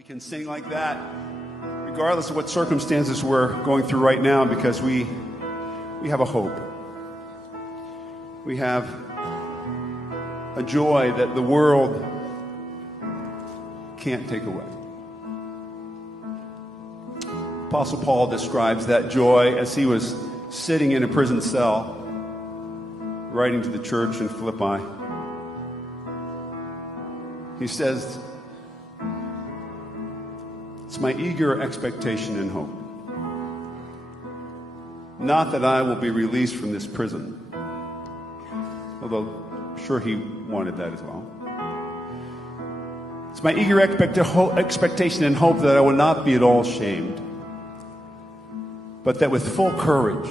We can sing like that regardless of what circumstances we're going through right now, because we have a hope. We have a joy that the world can't take away. Apostle Paul describes that joy as he was sitting in a prison cell writing to the church in Philippi. He says, "It's my eager expectation and hope, not that I will be released from this prison," although I'm sure he wanted that as well. "It's my eager expectation and hope that I will not be at all shamed, but that with full courage,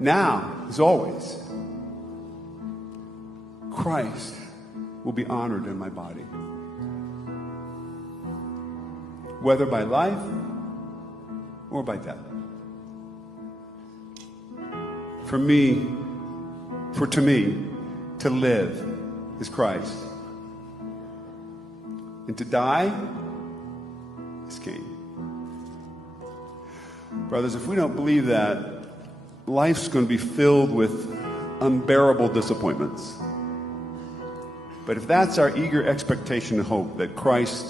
now as always, Christ will be honored in my body, whether by life or by death. For to me, to live is Christ, and to die is gain." Brothers, if we don't believe that, life's going to be filled with unbearable disappointments. But if that's our eager expectation and hope that Christ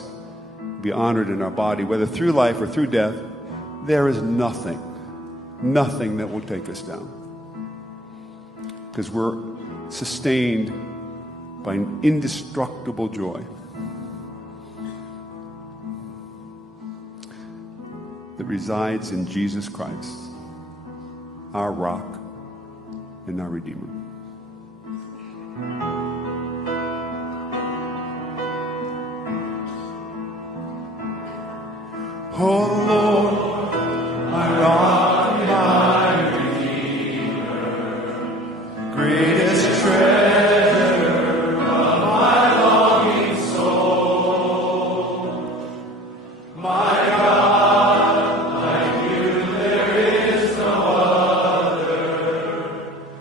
be honored in our body, whether through life or through death, there is nothing that will take us down. Because we're sustained by an indestructible joy that resides in Jesus Christ, our rock and our Redeemer. Oh Lord, my rock and my Redeemer, greatest treasure of my longing soul, my God, like you there is no other.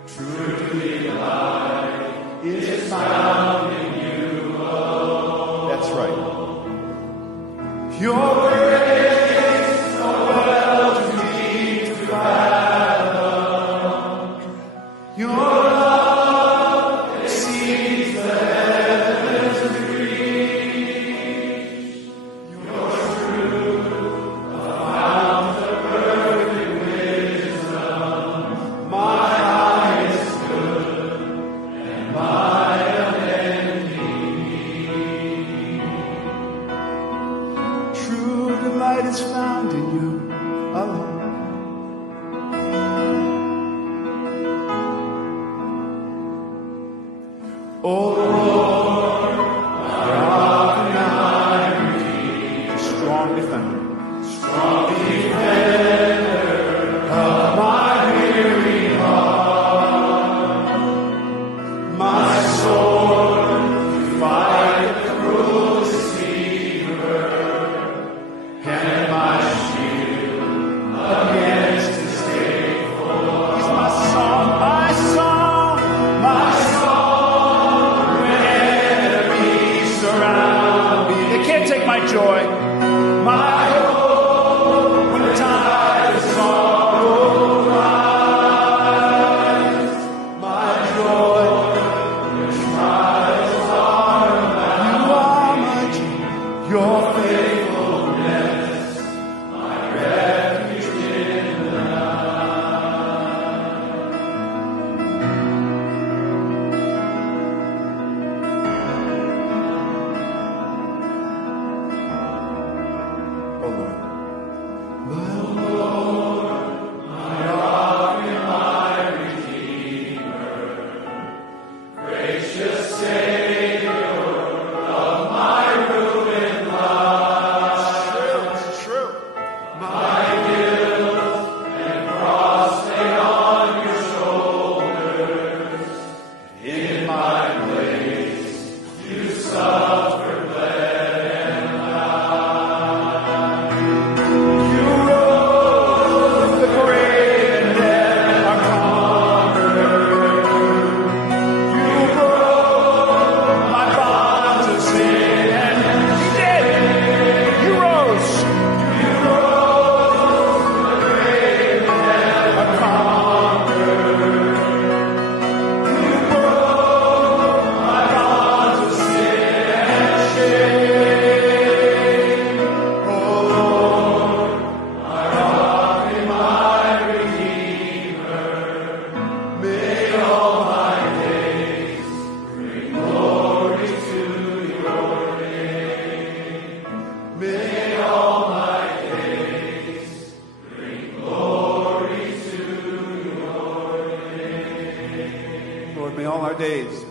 True delight is found in you alone. That's right. Your Gracious Savior of my ruined life,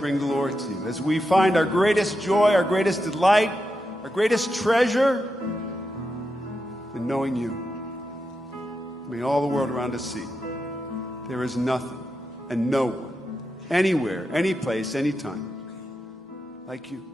bring glory to you. As we find our greatest joy, our greatest delight, our greatest treasure in knowing you. May all the world around us see there is nothing and no one, anywhere, any place, anytime, like you.